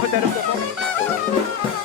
put that up there for me?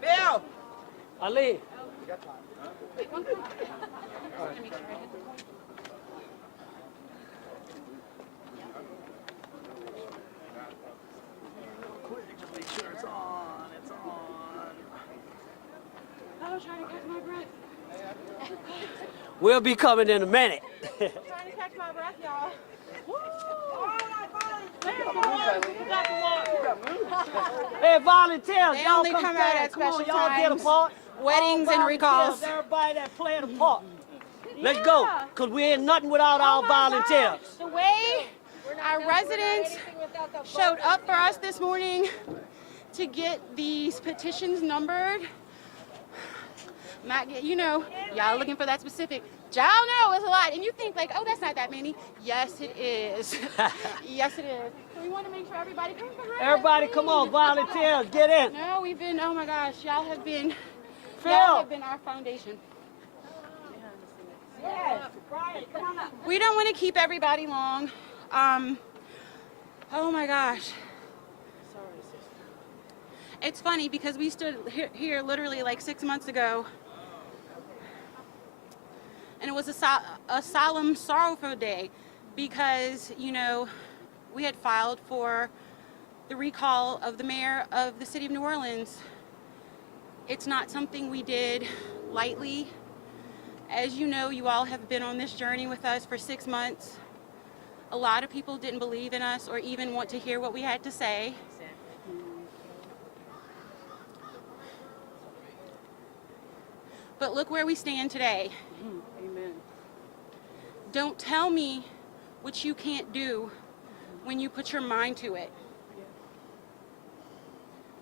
Bill! Ali. Make sure it's on. It's on. I was trying to catch my breath. We'll be coming in a minute. Trying to catch my breath, y'all. Hey, volunteers, They y'all only come come out down. at Come on, special y'all get a times, part. weddings All and recalls. volunteers, everybody that played a part. Let's go, because we ain't nothing without our volunteers. The way our residents showed up for us this morning to get these petitions numbered You know, y'all looking for that specific. Y'all know it's a lot, and you think like, oh, that's not that many. Yes, it is. Yes, it is. So we want to make sure everybody comes behind. Everybody, come on, volunteers, get in. No, we've been. Oh my gosh, y'all have been our foundation. Yes, Brian, come on up. We don't want to keep everybody long. Oh my gosh. It's funny because we stood here literally like 6 months ago, and it was a solemn, sorrowful day because, you know, we had filed for the recall of the mayor of the city of New Orleans. It's not something we did lightly. As you know, you all have been on this journey with us for 6 months. A lot of people didn't believe in us or even want to hear what we had to say. But look where we stand today. Amen. Don't tell me what you can't do when you put your mind to it.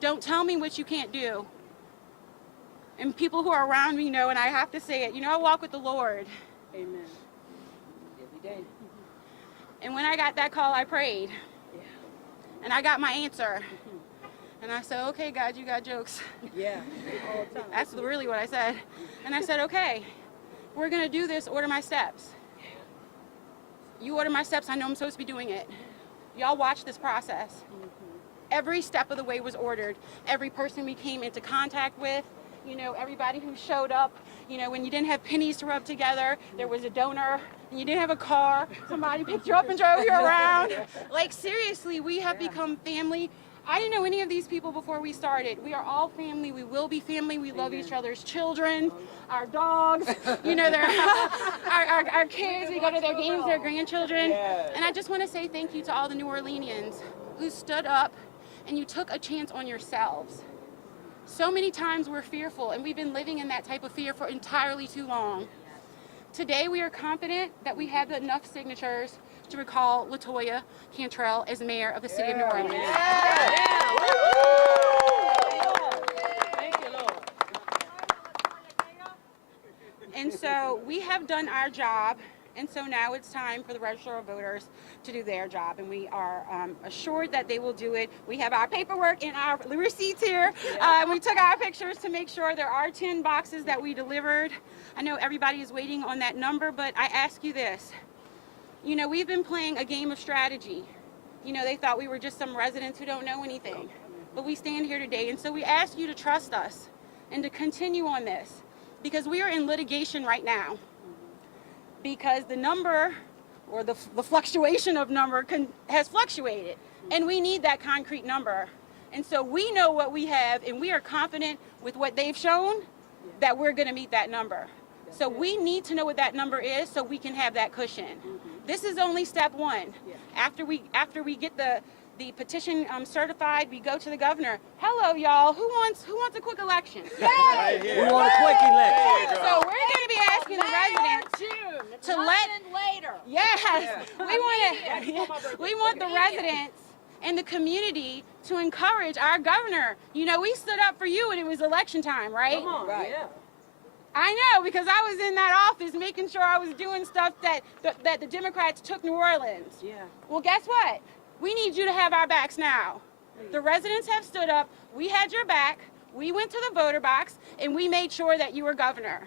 Don't tell me what you can't do. And people who are around me know, and I have to say it, you know, I walk with the Lord. Amen. Every day. And when I got that call, I prayed. And I got my answer. And I said, okay, God, you got jokes. Yeah. All the time. That's really what I said. And I said, okay, we're going to do this, order my steps. You order my steps, I know I'm supposed to be doing it. Y'all watch this process. Every step of the way was ordered. Every person we came into contact with, you know, everybody who showed up, you know, when you didn't have pennies to rub together, there was a donor, and you didn't have a car, somebody picked you up and drove you around. Like, seriously, we have become family. I didn't know any of these people before we started. We are all family. We will be family. We love each other's children, our dogs, you know, our kids. We go to their games, their grandchildren. And I just want to say thank you to all the New Orleanians who stood up and you took a chance on yourselves. So many times we're fearful, and we've been living in that type of fear for entirely too long. Today we are confident that we have enough signatures to recall LaToya Cantrell as mayor of the city of New Orleans. Thank you, Lord. And so we have done our job, and so now it's time for the register of voters to do their job, and we are assured that they will do it. We have our paperwork and our receipts here. We took our pictures to make sure there are 10 boxes that we delivered. I know everybody is waiting on that number, but I ask you this. You know, we've been playing a game of strategy. You know, they thought we were just some residents who don't know anything. But we stand here today, and so we ask you to trust us and to continue on this, because we are in litigation right now. Because the number, or the fluctuation of number has fluctuated, and we need that concrete number. And so we know what we have, and we are confident with what they've shown that we're going to meet that number. So we need to know what that number is so we can have that cushion. This is only step one. After we get the petition certified, we go to the governor. Hello, y'all. Who wants a quick election? Right here. We want a quick election. So we're going to be asking the residents to let later. Yes, we want the residents and the community to encourage our governor. You know, we stood up for you when it was election time, right? Come on. Right. Yeah. I know, because I was in that office making sure I was doing stuff that the Democrats took New Orleans. Yeah. Well, guess what? We need you to have our backs now. The residents have stood up. We had your back. We went to the voter box, and we made sure that you were governor.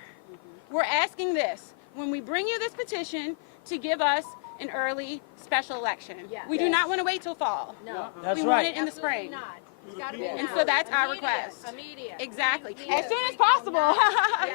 We're asking this. When we bring you this petition, to give us an early special election. Yes. We do not want to wait till fall. No. That's we right. want it in the spring. Not. It's got to be And now. so that's our Immediate. request. Immediate. Exactly. Immediate. As soon as possible.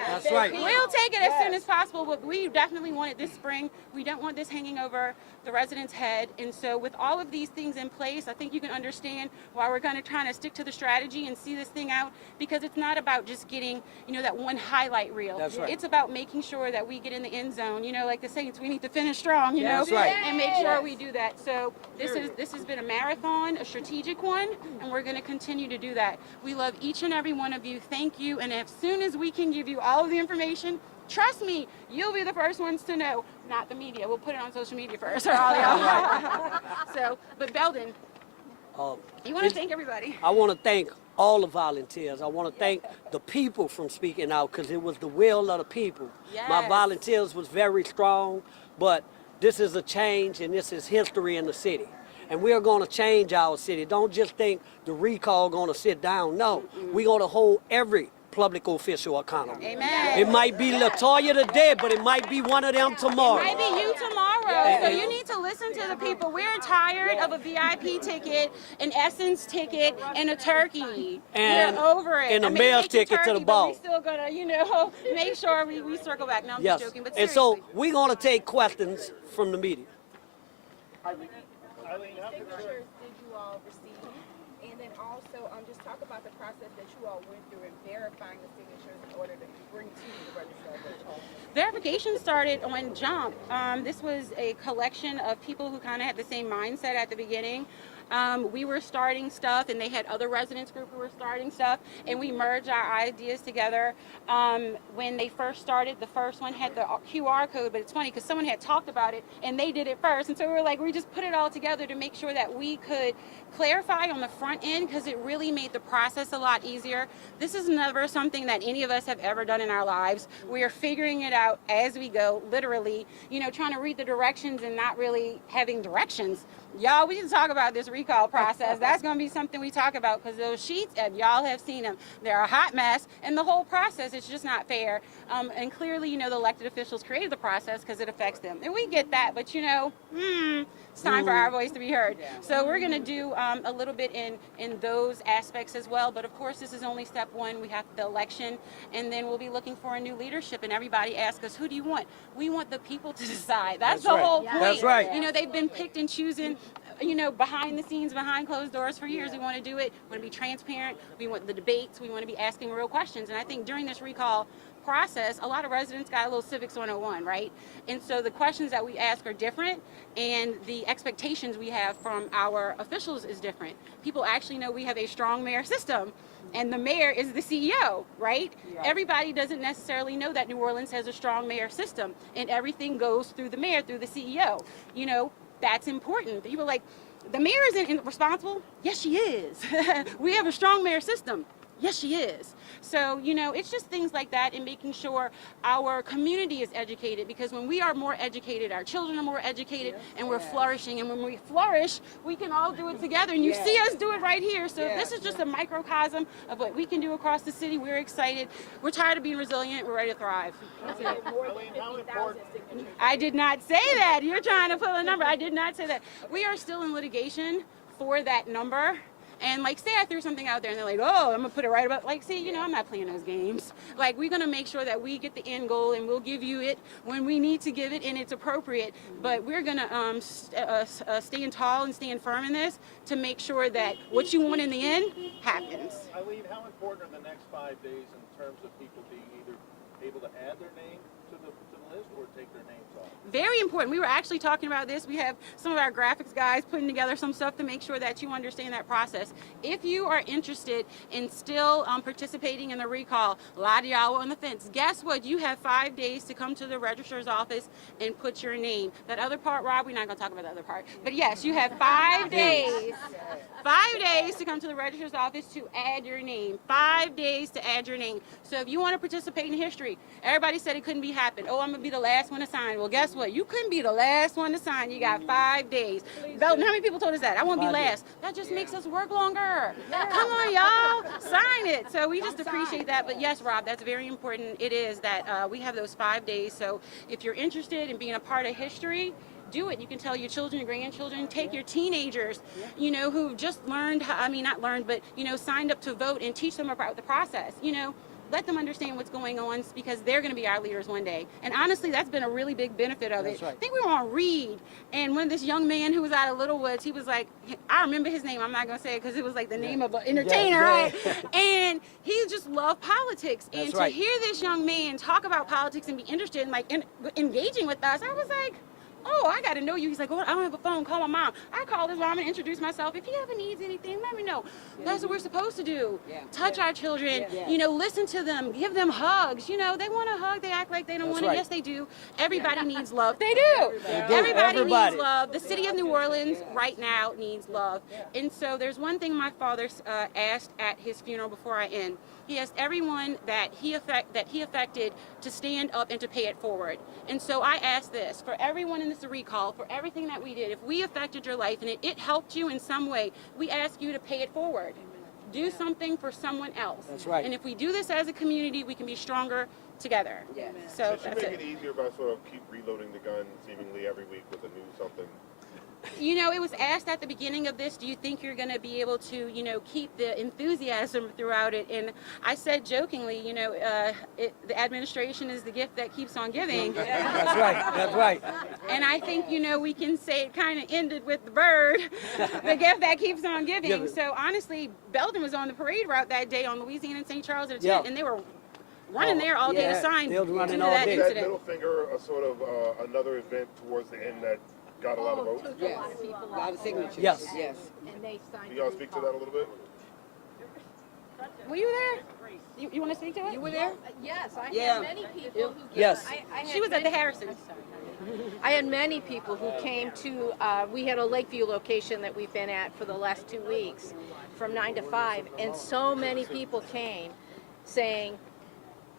That's right. We'll take it as soon as possible, but we definitely want it this spring. We don't want this hanging over the residents' head. And so with all of these things in place, I think you can understand why we're going to try to stick to the strategy and see this thing out, because it's not about just getting, you know, that one highlight reel. That's right. It's about making sure that we get in the end zone. You know, like the Saints, we need to finish strong, you know, That's right. and make sure we do that. So this has been a marathon, a strategic one, and we're going to continue to do that. We love each and every one of you. Thank you. And as soon as we can give you all of the information, trust me, you'll be the first ones to know, not the media. We'll put it on social media first. Or all y'all. So, but Belden, you want to thank everybody. I want to thank all the volunteers. I want to thank the people from speaking out because it was the will of the people. My Yes. volunteers was very strong, but this is a change and this is history in the city. And we are going to change our city. Don't just think the recall going to sit down. No, we're going to hold every public official accountable. Amen. It might be LaToya today, but it might be one of them tomorrow. Might be you tomorrow. So you need to listen to the people. We're tired of a VIP ticket, an Essence ticket, and a turkey. And we're over it. and a I mean, mail take your ticket to the turkey, but ball. we still gonna, you know, make sure we circle back. No, I'm Yes. just joking, but And seriously. so we're going to take questions from the media. Signatures did you all receive? And then also, just talk about the process that you all went through in verifying the signatures in order to bring to the registrar of voters. Verification started on Jump. This was a collection of people who kind of had the same mindset at the beginning. We were starting stuff, and they had other residents group who were starting stuff, and we merged our ideas together. When they first started, the first one had the QR code, but it's funny because someone had talked about it, and they did it first, and so we were like, we just put it all together to make sure that we could clarify on the front end because it really made the process a lot easier. This is never something that any of us have ever done in our lives. We are figuring it out as we go, literally, you know, trying to read the directions and not really having directions. Y'all, we need to talk about this recall process. That's going to be something we talk about because those sheets, and y'all have seen them, they're a hot mess, and the whole process is just not fair. And clearly, you know, the elected officials created the process because it affects them. And we get that, but you know, it's time for our voice to be heard. So we're going to do a little bit in those aspects as well. But of course, this is only step one. We have the election, and then we'll be looking for a new leadership. And everybody asks us, who do you want? We want the people to decide. That's the right. whole point. That's right. You know, they've been picked and choosing, you know, behind the scenes, behind closed doors for years. We want to do it. We want to be transparent. We want the debates. We want to be asking real questions. And I think during this recall process, a lot of residents got a little civics 101, right? And so the questions that we ask are different, and the expectations we have from our officials is different. People actually know we have a strong mayor system, and the mayor is the CEO, right? Everybody doesn't necessarily know that New Orleans has a strong mayor system, and everything goes through the mayor, through the CEO. You know, that's important. People are like, the mayor isn't responsible? Yes, she is. We have a strong mayor system. Yes, she is. So, you know, it's just things like that and making sure our community is educated, because when we are more educated, our children are more educated, and we're flourishing. And when we flourish, we can all do it together. And you see us do it right here. So this is just a microcosm of what we can do across the city. We're excited. We're tired of being resilient. We're ready to thrive. More than 50,000 signatures. I did not say that. You're trying to pull a number. I did not say that. We are still in litigation for that number. And like, say I threw something out there and they're like, oh, I'm gonna put it right about, like, see, you know, I'm not playing those games. Like, we're gonna make sure that we get the end goal, and we'll give you it when we need to give it and it's appropriate. But we're gonna stand tall and stand firm in this to make sure that what you want in the end happens. Eileen, how important are the next 5 days in terms of people being either able to add their name to the list or take their names off? Very important. We were actually talking about this. We have some of our graphics guys putting together some stuff to make sure that you understand that process. If you are interested in still participating in the recall, a lot of y'all were on the fence. Guess what? You have 5 days to come to the registrar's office and put your name. That other part, Rob, we're not going to talk about the other part. But yes, you have 5 days. 5 days to come to the registrar's office to add your name. 5 days to add your name. So if you want to participate in history, everybody said it couldn't be happened. Oh, I'm going to be the last one to sign. Well, guess what? You couldn't be the last one to sign. You got 5 days. Belton, how many people told us that? I want to be last. That just makes us work longer. Come on, y'all. Sign it. So we just appreciate that. But yes, Rob, that's very important. It is that we have those 5 days. So if you're interested in being a part of history, do it. You can tell your children, your grandchildren, take your teenagers, you know, who've just learned, I mean, not learned, but, you know, signed up to vote, and teach them about the process. You know, let them understand what's going on, because they're going to be our leaders one day. And honestly, that's been a really big benefit of it. That's right. I think we were on Reed, and when this young man who was out of Little Woods, he was like, I remember his name, I'm not going to say it because it was like the name of an entertainer, right? And he just loved politics. That's and right. to hear this young man talk about politics and be interested in, like, engaging with us, I was like, oh, I got to know you. He's like, oh, I don't have a phone. Call my mom. I called his mom and introduced myself. If he ever needs anything, let me know. That's what we're supposed to do. Touch our children, you know, listen to them, give them hugs. You know, they want a hug. They act like they don't want it. Yes, they do. Everybody needs love. They do. Everybody needs love. The city of New Orleans right now needs love. And so there's one thing my father asked at his funeral before I end. He asked everyone that he affected to stand up and to pay it forward. And so I asked this, for everyone in this recall, for everything that we did, if we affected your life and it helped you in some way, we ask you to pay it forward. Do something for someone else. That's right. And if we do this as a community, we can be stronger together. So Should you that's make it. it easier by sort of keep reloading the gun seemingly every week with a new something? You know, it was asked at the beginning of this, do you think you're going to be able to, you know, keep the enthusiasm throughout it? And I said jokingly, you know, the administration is the gift that keeps on giving. That's right. That's right. And I think, you know, we can say it kind of ended with the bird, the gift that keeps on giving. So honestly, Belden was on the parade route that day on Louisiana and St. Charles at a tent, and they were running there all day to sign they were running into all that day. That incident. middle finger a sort of another event towards the end that got a lot of votes? Yes, a lot of signatures. Yes. Yes. Can y'all speak to that a little bit? Were you there? You want to speak to it? You were there? Yes, I Yeah. had many people who Yes. I had She was at the Harrisons. I had many people who came to, we had a Lakeview location that we've been at for the last 2 weeks from 9 to 5, and so many people came saying,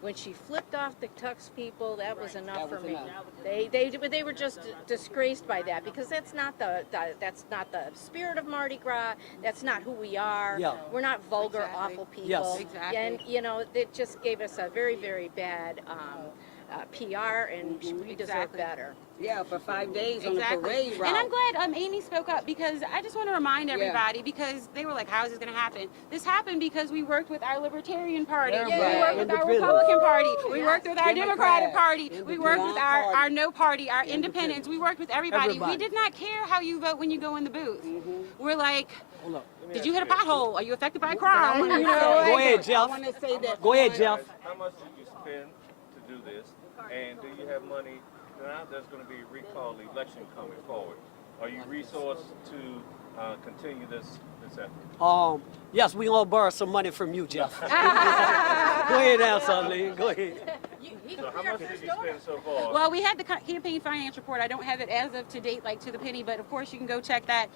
when she flipped off the Tux people, that was enough for me. They were just disgraced by that, because that's not the spirit of Mardi Gras. That's not who we are. Yeah. We're not vulgar, awful people. Yes. Exactly. And you know, it just gave us a very, very bad PR, and we deserve better. Yeah, for 5 days on the Exactly. parade route. And I'm glad Amy spoke up, because I just want to remind everybody, because they were like, how is this going to happen? This happened because we worked with our Libertarian Party. Yeah, We right. worked with our Independents. Republican Party. We worked with our Democratic Democrats. Party. We worked with our No Party, our Independents. Independents. We worked with everybody. Everybody. We did not care how you vote when you go in the booth. We're like, Hold up. did you hit a pothole? Are you affected by I crime? wanna You say- know, Go ahead, I Jeff. want to say that. Go ahead, Jeff. How much did you spend to do this? And do you have money? Now there's going to be a recall election coming forward. Are you resourced to continue this effort? Yes, we gonna borrow some money from you, Jeff. Go ahead, answer, Lee. Go ahead. So how much did you spend so far? Well, we had the campaign finance report. I don't have it as of to date, like to the penny, but of course you can go check that.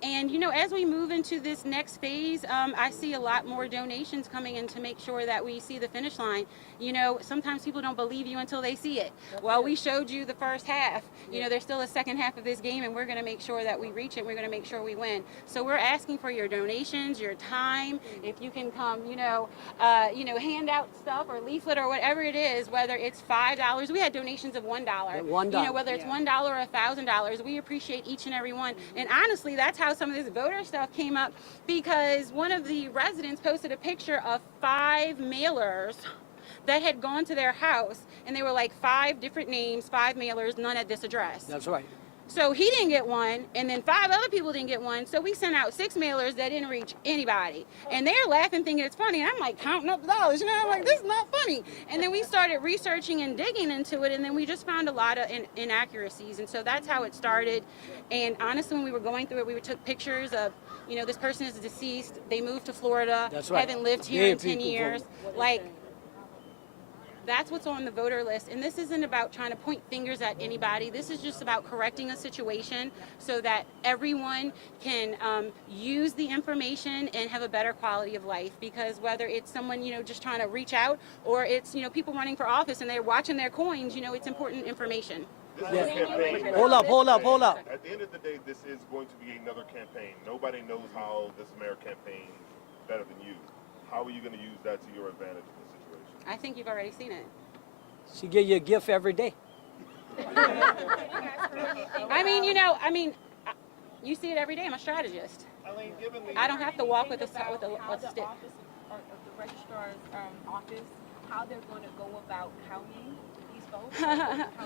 And you know, as we move into this next phase, I see a lot more donations coming in to make sure that we see the finish line. You know, sometimes people don't believe you until they see it. Well, we showed you the first half. You know, there's still a second half of this game, and we're going to make sure that we reach it. We're going to make sure we win. So we're asking for your donations, your time. If you can come, you know, hand out stuff or leaflet or whatever it is. Whether it's $5, we had donations of $1. $1. You know, whether it's $1 or $1,000, we appreciate each and every one. And honestly, that's how some of this voter stuff came up, because one of the residents posted a picture of 5 mailers that had gone to their house, and they were like 5 different names, 5 mailers, none at this address. That's right. So he didn't get one, and then 5 other people didn't get one. So we sent out 6 mailers that didn't reach anybody. And they're laughing, thinking it's funny. And I'm like counting up the dollars, you know, I'm like, this is not funny. And then we started researching and digging into it, and then we just found a lot of inaccuracies. And so that's how it started. And honestly, when we were going through it, we took pictures of, you know, this person is deceased. They moved to Florida. That's right. Haven't lived here Dead in 10 people years. vote. Like, that's what's on the voter list. And this isn't about trying to point fingers at anybody. This is just about correcting a situation so that everyone can use the information and have a better quality of life. Because whether it's someone, you know, just trying to reach out, or it's, you know, people running for office and they're watching their coins, you know, it's important information. This is a campaign. Hold up. At the end of the day, this is going to be another campaign. Nobody knows how this mayor campaign better than you. How are you going to use that to your advantage in this situation? I think you've already seen it. She give you a gift every day. You see it every day. I'm a strategist. Eileen, given the I don't have to walk with a How stick. the office of the registrar's office, how they're going to go about counting these votes?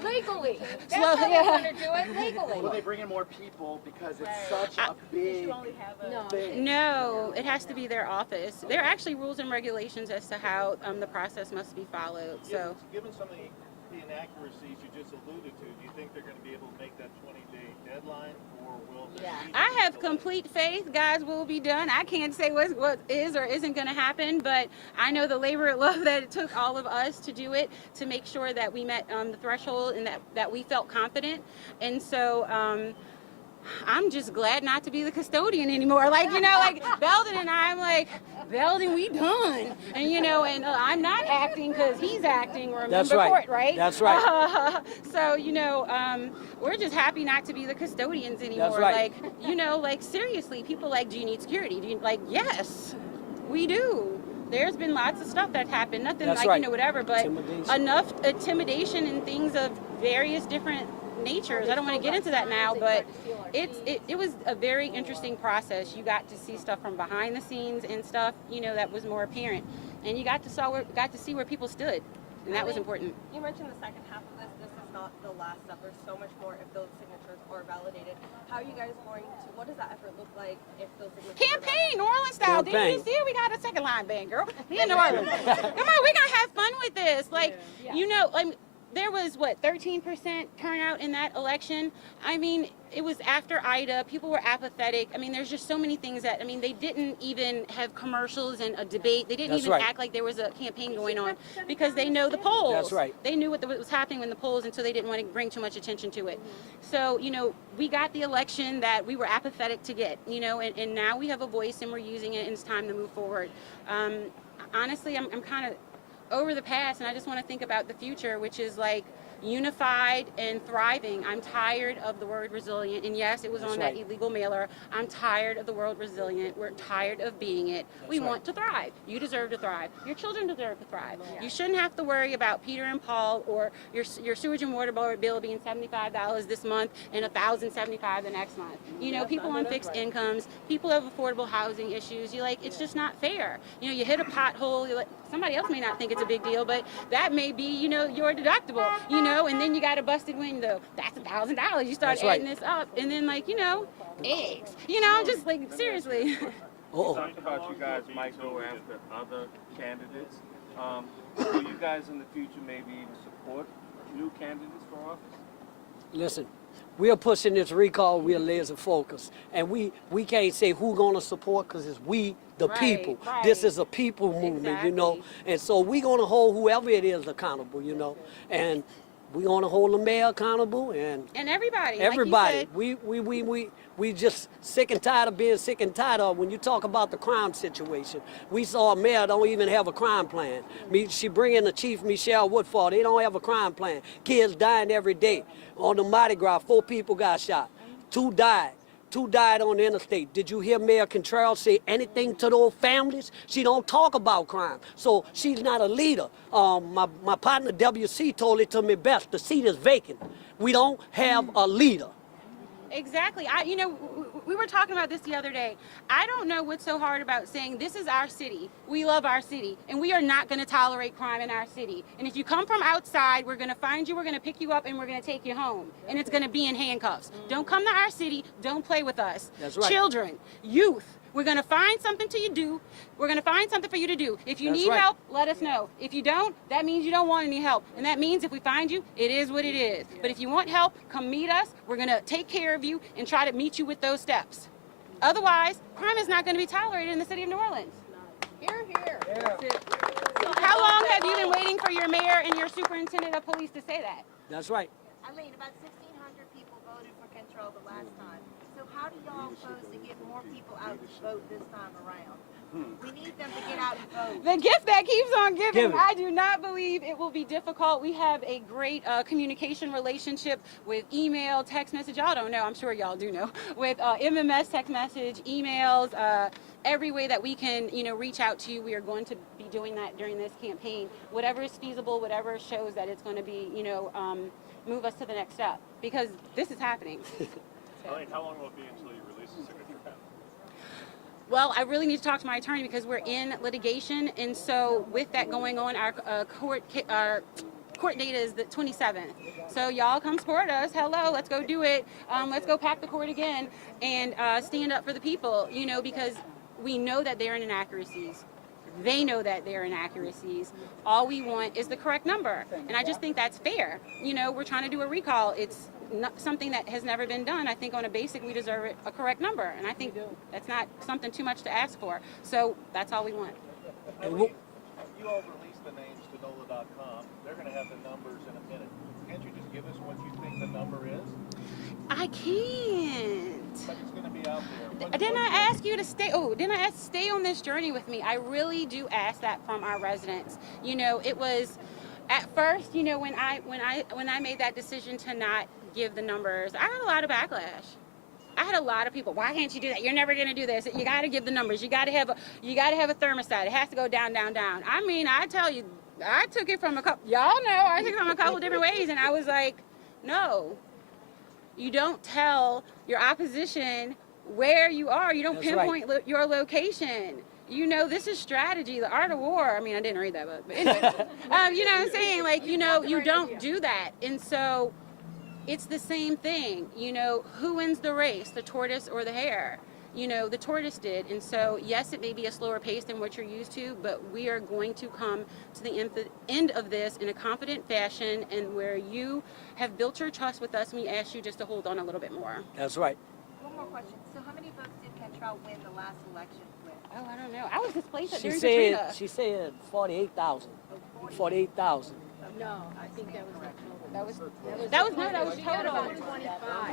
Legally. That's Slow- how yeah. we're going to do it legally. Will they bring in more people because it's Right. such a big You only have a No. thing? No, it has to be their office. There are actually rules and regulations as to how the process must be followed. So Given some of the inaccuracies you just alluded to, do you think they're going to be able to make that I have complete faith God's will be done. I can't say what is or isn't going to happen, but I know the labor of love that it took all of us to do it, to make sure that we met the threshold and that we felt confident. And so I'm just glad not to be the custodian anymore. Like, like Belden and I'm like, Belden, we done. And, and I'm not acting because he's acting. Remember That's right. court, right? That's right. So, we're just happy not to be the custodians anymore. That's right. Like seriously, people like, do you need security? Yes, we do. There's been lots of stuff that happened. Nothing That's like, right. whatever, but Intimidation. enough intimidation and things of various different natures. I don't want to get into that now, but it was a very interesting process. You got to see stuff from behind the scenes and stuff, that was more apparent, and you got to see where people stood, and that was important. You mentioned the second half of this. This is not the last step. There's so much more if those signatures are validated. How are you guys going to? What does that effort look like if those signatures? Campaign, New Orleans style. Did you see? We got a second line band, girl. In New Orleans. Come on, we're gonna have fun with this. There was 13% turnout in that election. I mean, it was after Ida. People were apathetic. I mean, there's just so many things that, they didn't even have commercials and a debate. They didn't act like there was a campaign going on because they know the polls. That's right. They knew what was happening in the polls, and so they didn't want to bring too much attention to it. So, we got the election that we were apathetic to get, and now we have a voice and we're using it, and it's time to move forward. Honestly, I'm kind of over the past, and I just want to think about the future, which is unified and thriving. I'm tired of the word resilient, and yes, it was on that illegal mailer. I'm tired of the word resilient. We're tired of being it. We want to thrive. You deserve to thrive. Your children deserve to thrive. You shouldn't have to worry about Peter and Paul or your sewage and water bill being $75 this month and $1,075 the next month. People on fixed incomes, people have affordable housing issues. It's just not fair. You hit a pothole. Somebody else may not think it's a big deal, but that may be, your deductible, and then you got a busted window. That's $1,000. You start adding this up, and then eggs. I'm just seriously. You talked about you guys might go after other candidates. Will you guys in the future maybe even support new candidates for office? Listen, we are pushing this recall. We are laser focused, and we can't say who gonna support because it's we, the people. Right. This is a people movement, and so we gonna hold whoever it is accountable, and we gonna hold the mayor accountable and everybody. Everybody. We just sick and tired of being sick and tired of when you talk about the crime situation. We saw a mayor don't even have a crime plan. She bring in the chief, Michelle Woodfall. They don't have a crime plan. Kids dying every day. On the Mardi Gras, 4 people got shot. 2 died. 2 died on the interstate. Did you hear Mayor Cantrell say anything to those families? She don't talk about crime. So she's not a leader. My partner WC told it to me best. The seat is vacant. We don't have a leader. Exactly. We were talking about this the other day. I don't know what's so hard about saying this is our city. We love our city, and we are not going to tolerate crime in our city. And if you come from outside, we're going to find you, we're going to pick you up, and we're going to take you home. And it's going to be in handcuffs. Don't come to our city. Don't play with us. That's right. Children, youth. We're going to find something to you do. We're going to find something for you to do. If you need help, let us know. If you don't, that means you don't want any help. And that means if we find you, it is what it is. But if you want help, come meet us. We're going to take care of you and try to meet you with those steps. Otherwise, crime is not going to be tolerated in the city of New Orleans. Here, here. How long have you been waiting for your mayor and your superintendent of police to say that? That's right. Eileen, about 1,600 people voted for Cantrell the last time. So how do y'all propose to get more people out to vote this time around? We need them to get out and vote. The gift that keeps on giving. Give it. I do not believe it will be difficult. We have a great communication relationship with email, text message. Y'all don't know. I'm sure y'all do know. With MMS, text message, emails, every way that we can, reach out to you. We are going to be doing that during this campaign. Whatever is feasible, whatever shows that it's going to be, move us to the next step, because this is happening. Eileen, how long will it be until you release the signature count? Well, I really need to talk to my attorney because we're in litigation, and so with that going on, our court date is the 27th. So y'all come support us. Hello, let's go do it. Let's go pack the court again and stand up for the people, because we know that there are inaccuracies. They know that there are inaccuracies. All we want is the correct number. And I just think that's fair. You know, we're trying to do a recall. It's not something that has never been done. I think on a basic, we deserve a correct number. And I think that's not something too much to ask for. So that's all we want. And you all release the names to NOLA.com. They're going to have the numbers in a minute. Can't you just give us what you think the number is? I can't. But it's going to be out there. Didn't I ask you to stay? Oh, didn't I ask stay on this journey with me? I really do ask that from our residents. You know, it was at first, you know, when I made that decision to not give the numbers, I had a lot of backlash. I had a lot of people. Why can't you do that? You're never gonna do this. You got to give the numbers. You got to have a thermostat. It has to go down, down, down. I mean, I tell you, I took it from a couple. Y'all know I took it from a couple different ways, and I was like, no. You don't tell your opposition where you are. You don't pinpoint your location. You know, this is strategy, the art of war. I mean, I didn't read that book, but anyway. You know what I'm saying? Like, you know, you don't do that. And so it's the same thing. You know, who wins the race, the tortoise or the hare? You know, the tortoise did. And so, yes, it may be a slower pace than what you're used to, but we are going to come to the end of this in a confident fashion, and where you have built your trust with us, and we ask you just to hold on a little bit more. That's right. One more question. So how many votes did Cantrell win the last election with? Oh, I don't know. I was displaced She during said Katrina. she said 48,000. 48,000. No, I think that was That was total.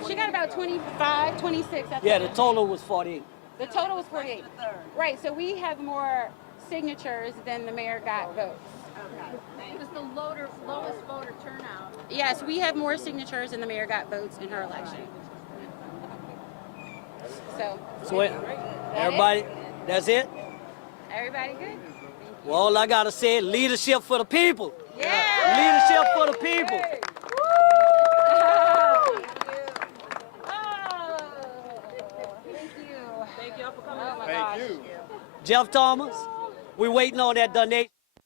She got about 25, 26. Yeah, the total was 48. The total was 48. Right, so we have more signatures than the mayor got votes. It was the lowest voter turnout. Yes, we have more signatures than the mayor got votes in her election. So everybody, that's it? Everybody good? Well, all I gotta say, leadership for the people. Yeah! Leadership for the people. Thank you all for coming. Oh my gosh. Jeff Thomas, we waiting on that donation.